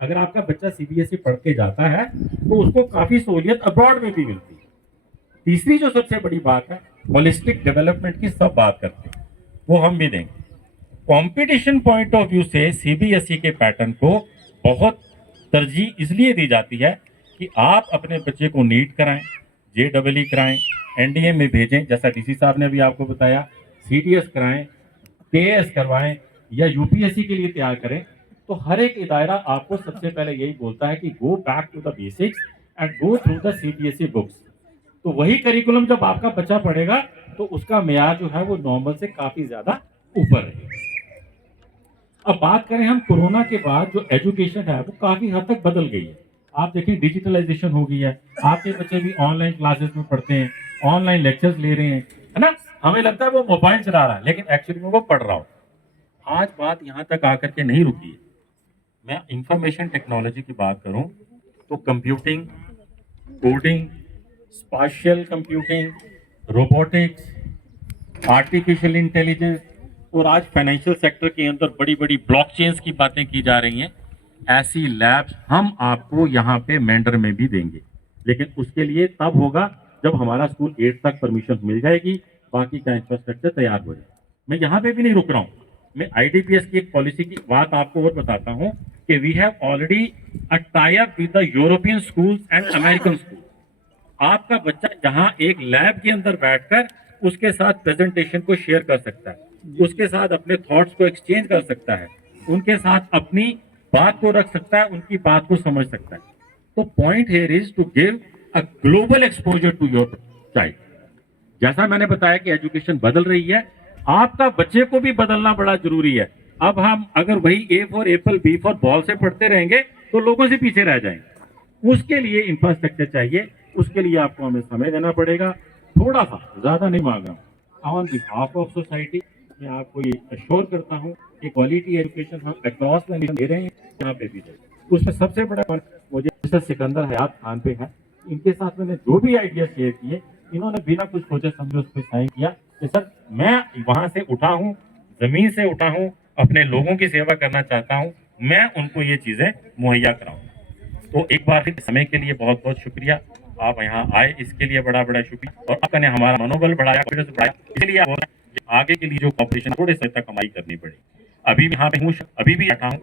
अगर आपका बच्चा सीबीएसई पढ़ के जाता है तो उसको काफी सहूलियत अब्रॉड में भी मिलती है। तीसरी जो सबसे बड़ी बात है, होलिस्टिक डेवलपमेंट की सब बात करते हैं, वो हम भी देंगे। कंपटीशन पॉइंट ऑफ व्यू से सीबीएसई के पैटर्न को बहुत तरजीह इसलिए दी जाती है कि आप अपने बच्चे को नीट कराएं, जेडबलई कराएं, एनडीए में भेजें, जैसा डीसी साहब ने भी आपको बताया, सीडीएस कराएं, केएएस करवाएं या यूपीएससी के लिए तैयार करें। तो हर एक इदारा आपको सबसे पहले यही बोलता है कि go back to the basics and go through the CBSE books. तो वही करिकुलम जब आपका बच्चा पढ़ेगा तो उसका मेयार जो है वो नॉर्मल से काफी ज्यादा ऊपर रहेगा। अब बात करें हम कोरोना के बाद जो एजुकेशन है वो काफी हद तक बदल गई है। आप देखिए डिजिटलाइजेशन हो गई है, आपके बच्चे भी ऑनलाइन क्लासेस में पढ़ते हैं, ऑनलाइन लेक्चर्स ले रहे हैं, है ना। हमें लगता है वो मोबाइल चला रहा है लेकिन एक्चुअली में वो पढ़ रहा हो। आज बात यहाँ तक आकर के नहीं रुकी है। मैं इंफॉर्मेशन टेक्नोलॉजी की बात करूं तो computing, coding, spatial computing, robotics, artificial intelligence और आज फाइनेंशियल सेक्टर के अंदर बड़ी बड़ी ब्लॉकचेन्स की बातें की जा रही हैं। ऐसी लैब्स हम आपको यहाँ पे मेंडर में भी देंगे, लेकिन उसके लिए तब होगा जब हमारा स्कूल 8 तक परमिशन मिल जाएगी, बाकी का इंफ्रास्ट्रक्चर तैयार हो जाए। मैं यहाँ पे भी नहीं रुक रहा हूँ, मैं आईडीपीएस की एक पॉलिसी की बात आपको और बताता हूँ कि we have already a tie up with the European schools and American school. आपका बच्चा जहां एक लैब के अंदर बैठकर उसके साथ प्रेजेंटेशन को शेयर कर सकता है, उसके साथ अपने थॉट्स को एक्सचेंज कर सकता है, उनके साथ अपनी बात को रख सकता है, उनकी बात को समझ सकता है। तो point here is to give a global exposure to your child. जैसा मैंने बताया कि एजुकेशन बदल रही है, आपका बच्चे को भी बदलना बड़ा जरूरी है। अब हम अगर वही A for apple B for ball से पढ़ते रहेंगे तो लोगों से पीछे रह जाएंगे। उसके लिए इंफ्रास्ट्रक्चर चाहिए, उसके लिए आपको हमें समय देना पड़ेगा। थोड़ा सा, ज्यादा नहीं मांग रहा हूँ। ऑन बिहाफ ऑफ सोसाइटी मैं आपको ये अश्योर करता हूँ कि क्वालिटी एजुकेशन हम अक्रॉस द नेशन दे रहे हैं, यहाँ पे भी दे। उसमें सबसे बड़ा मुझे मिस्टर सिकंदर हयात खान पे है। इनके साथ मैंने जो भी आइडिया शेयर किए, इन्होंने बिना कुछ सोचे समझे उस पर साइन किया कि सर मैं वहां से उठा हूँ, जमीन से उठा हूँ, अपने लोगों की सेवा करना चाहता हूँ, मैं उनको ये चीजें मुहैया कराऊं। तो एक बार फिर समय के लिए बहुत बहुत शुक्रिया। आप यहाँ आए इसके लिए बड़ा बड़ा शुक्रिया, और आपने हमारा मनोबल बढ़ाया, कॉन्फिडेंस बढ़ाया। इसलिए आप आगे के लिए जो कॉम्पिटिशन थोड़े समय तक कमाई करनी पड़ेगी। अभी भी यहाँ पे हूँ, अभी भी बैठा हूँ।